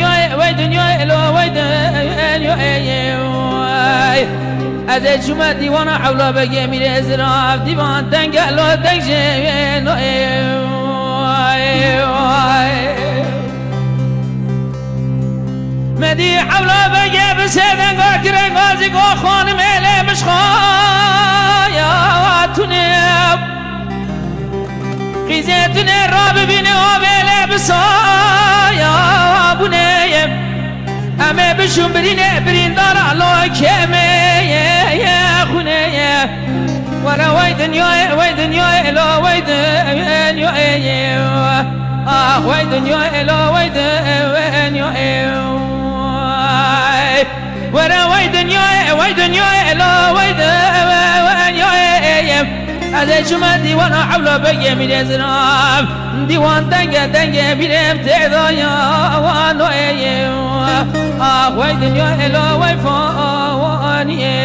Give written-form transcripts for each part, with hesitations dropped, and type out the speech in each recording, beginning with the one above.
دنیای وای دنیای الو وای دنیای از جمع دیوان حولا بگی میره زراف دیوان دنگ الو دنگ جن مدی حولا بگی بسیدن گاکره گازی گو خانم اله مشخایاتونه قیزتونه را ببینه آبله بسایا بونه همه بشون برینه برین دار الله کمه خونه ورا وای دنیای وای دنیای الا وای دنیای آه وای دنیای الا وای دنیای ورا وای دنیای وای دنیای الا وای دنیای از شما دیوان حولا بگی میره زناب دیوان دنگه دنگه بیرم تعدایا وانو آه وای دنیا الا وای فانیه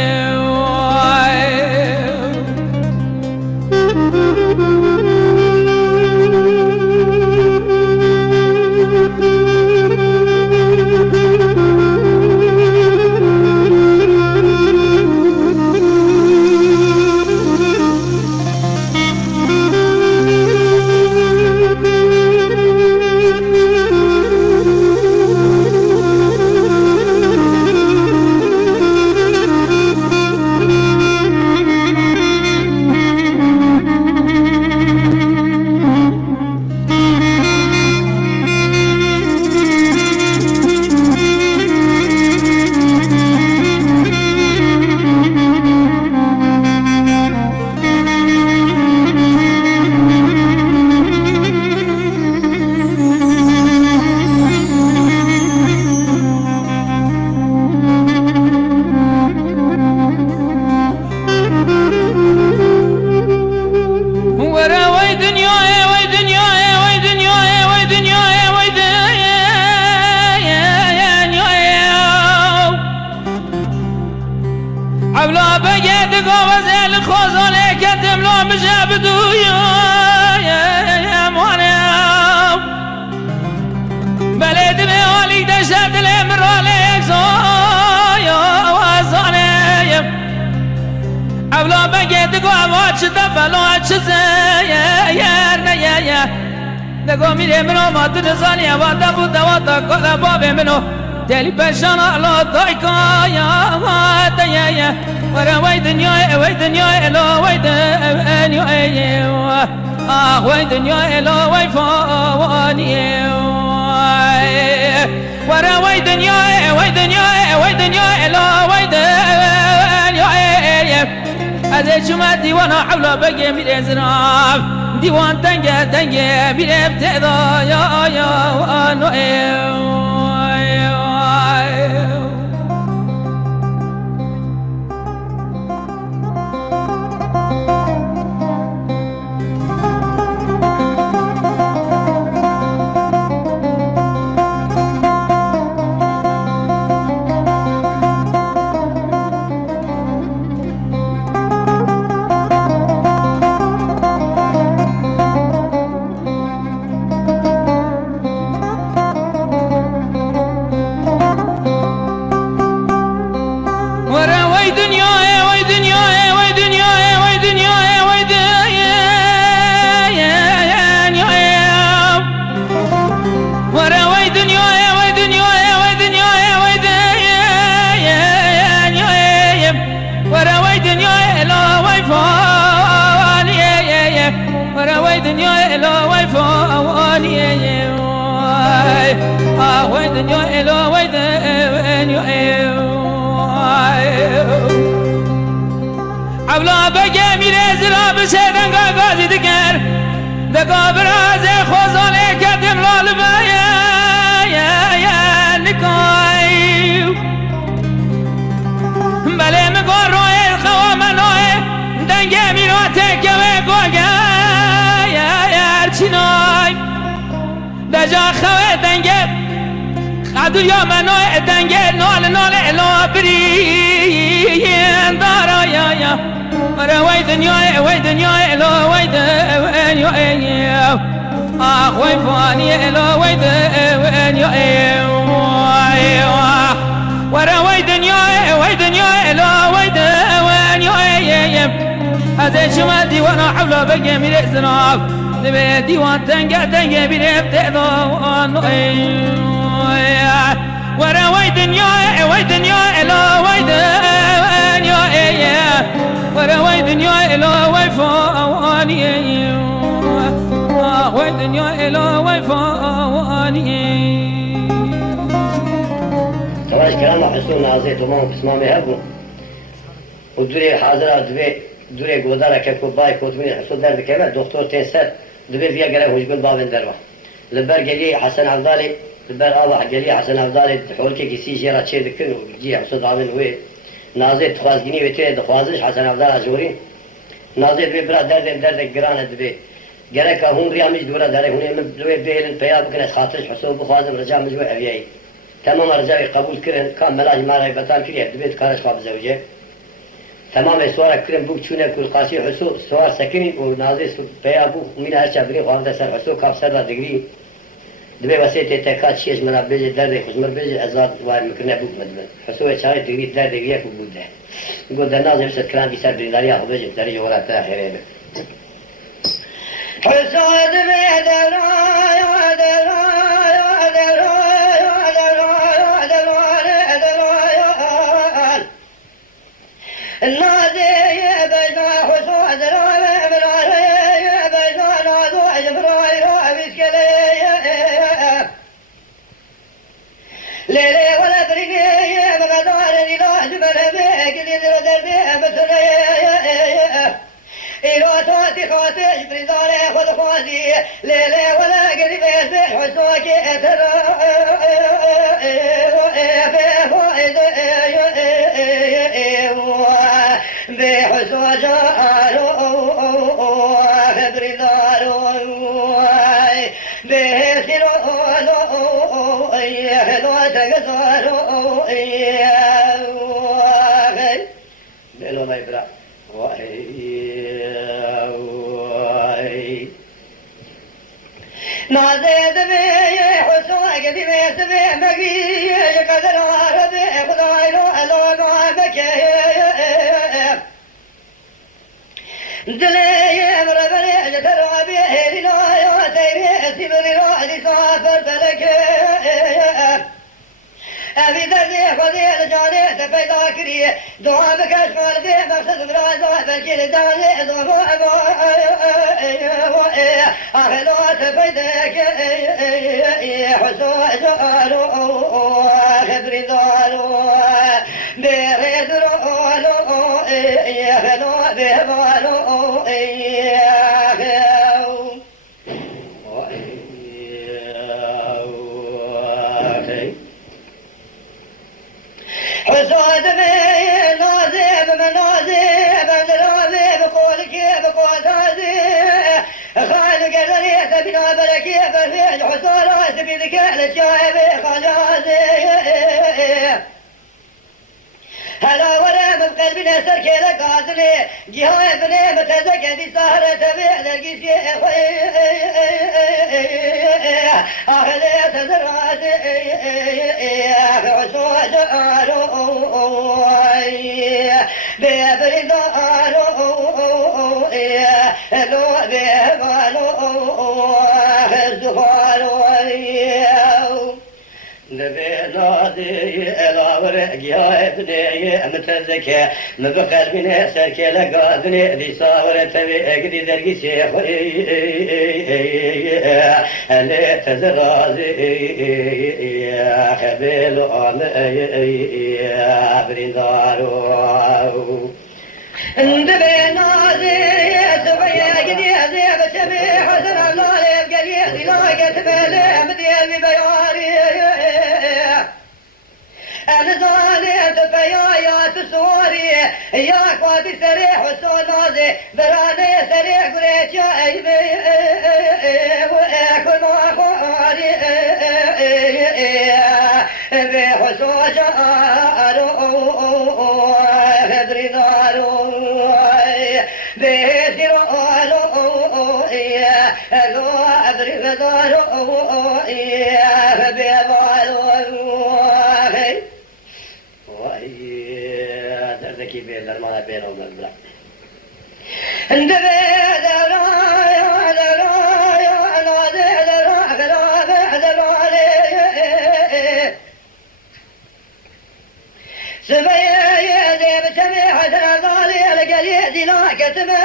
اولا بگه دگو وزل خوزاله کتم لا مجابدو یا مانم بلد به حالی دشت دل امرال اکزایا وزانم اولا بگه دگو اما چه دفلا چه زیر نیه دگو میره منو ماتون زانی وادا بود وادا کلا باب منو دلی پشان الله دایکایا واتیا ورا وای دنیای وای دنیای الا وای دنیای آه وای دنیای الا وای فانی ورا وای دنیای وای دنیای وای دنیای الا وای دنیای از شما دیوان حولا بگی میره زناب دیوان دنگه دنگه میره ابتدا یا نو دنیا الا وای فانی آه وای دنیا الا وای دنیا اولا بگه میره زیرا بشه دنگا گازی دگر دگا براز خوزانه کدم لال بایا نکای بله مگو روی خوامنوی دنگه میرا تکه و گوگه چینای دجا خواه دنگه خدو یا منو دنگه نال نال الا برین دارا یا ورا وای دنیای الا وای دنیای أخوي فاني إلو ويدن يا ورا ويدن يا إلو ويدن يا هذا شمال وانا حول بقى من الزناب نبي ديوان تنقى بليب تأذون ورا ويدن يا إلو ويدن يا ورا ويدن يا إلو ويفاني ويدن يا إلو ويفاني سواش كلام حسون نازي تمام قسمامي هبو ودوري حاضرة دوره گوداره که کوبای کوتونی حسود درد کمه دکتر تنسر دبیر ویا گره هجگل بابن دروا لبر گلی حسن عبدالی لبر آوا گلی حسن عبدالی حول که کسی جرا چه دکن و جی حسود عابن وی نازه تخوازگینی و توی دخوازش حسن عبدال جوری نازه دوی برا درد گرانه دوی گره که هم ریامیش دورا داره هونی من دوی بیلن پیا بکنه خاطرش حسود بخوازم رجا مجموع اویایی تمام رجاوی قبول کرن کام ملاج مارای بطال کریه دوی کارش خواب زوجه تمام سوار کرم بوک چونه کل قاسی حسو سوار سکنی و نازی پیا بوک میل هر چابری خوانده سر حسو کاف سر را دگری دبی وسیله تکات چیز منا بیج درد خشمر بیج ازاد وار مکرنه بوک مدمن حسو چای دگری درد دگری کو بوده گو در نازی شد کران دی سر دریداریا خو بیج درجه ولا تا خیره حسو دبی ليلة ولا قريب يسبح وسوك بحسوك نازد بي حسوك دي بي مقي قدر عربي خداي لو قابك دلي مربني جترابي هيري لا يا تيري سيبني روحي سافر فلك أبي دردي خذي لجاني تبيدا كري دعا بكش قلبي مقصد برازا بلكي لداني ضفو أخذوا تبيدك حسوا جارو خبري دارو بيريد رولو يخلو بيبالو حسود بي نازب منازب دلازب بقولك بقول هذه خالق الريح بنا بلكي فرفيج حصولات بيدك الشايب خلازي هلا ولا من قلبنا سركي لك عزلي جهاي بني متزك دي سهرة تبيع لقيسي أخلي تزرعاتي حسود أروي بيبرد أروي لو بيبالو الزفاروي نبي نادي الأورق يا ابني متزكى مبقل من سركي لقادني دي صاورة تبي اقدي درقي شيخوي اللي تزرازي خبيل عمي برندارو نبي نادي سبيا قدي عزيب شبي حسن الله يبقى لي لاقت بلي مدير ببياري أنا ظالم تفيا تسوري يا قوادي سريح وسونازي براني سريح قريت يا أيبي وأكل ما أخواني بحسو جارو خدري نارو بيسيرو لو أدري دار دردکی بیلر مانا بیرون بلا سبيا بتمي حسن ظالي لقلي دينا كتمي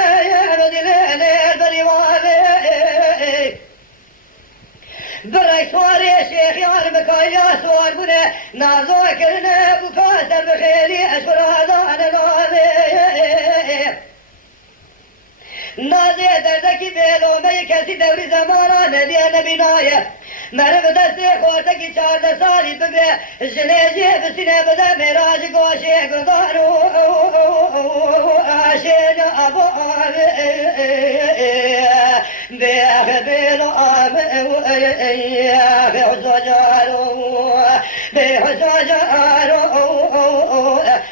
بدلين البريوان برای سواری شیخیان بکایا سوار بونه نازو کرنه بکاسر بخیلی اشورادان نازه نازه دردکی بیلومه کسی دوری زمانان دیه نبینایه مرم دستی خورتکی 14 سالی بگره جنیجی بسینه بده میراج گوشه گردارو آشین ابو بیخ بیلو بحزاجارو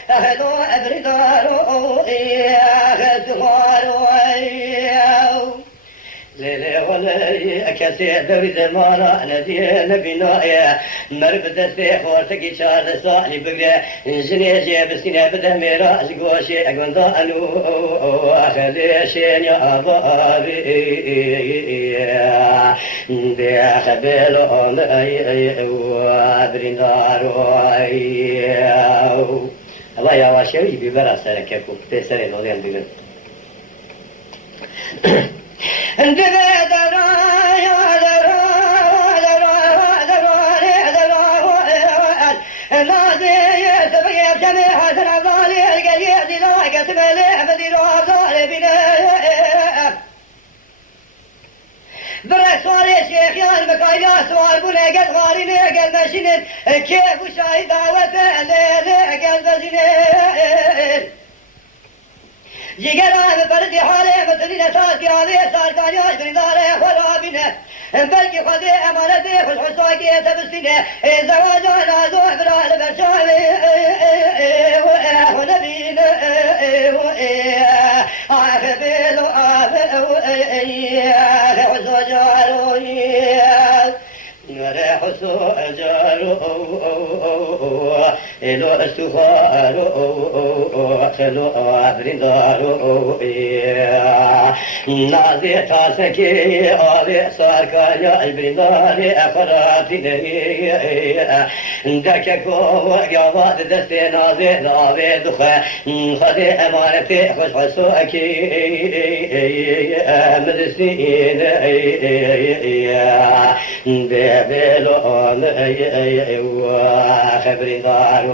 أهدو أبردارو أهدوارو ليلي ولي أكاسي دوري زمانا ندي نبينايا مربد سيخ ورتكي شاد صالي بقرا جنيجي بسينا بدا ميراج قوشي أقوندانو أخليشين يا أبابي بيخبلو أبرندارو الله يا واشيوي ببرا سرككو تسري نولين بقرا برسوالي شيخيان بقايا سوار بولي قد غاري قد ماشينين كيف وشاهي دعوته ليلي قد ماشينين جيگران بردی حاله مدنی نساز کیاوی سارکانیاش بریداره خرابینه بلکی خودی امانتی خوش حساکی تبستینه زواجان نازو برال برشاوی و نبینه آخ بیلو آخ حسو جارو حسو جارو إلو استخارو خلو أبرندارو نازي تاسكي آلي ساركانيا البرنداري أخراتيني دككو وقوات دستي نازي ناوي دخا خدي أمانتي خوش حسوكي مدسين بيبلون خبرندارو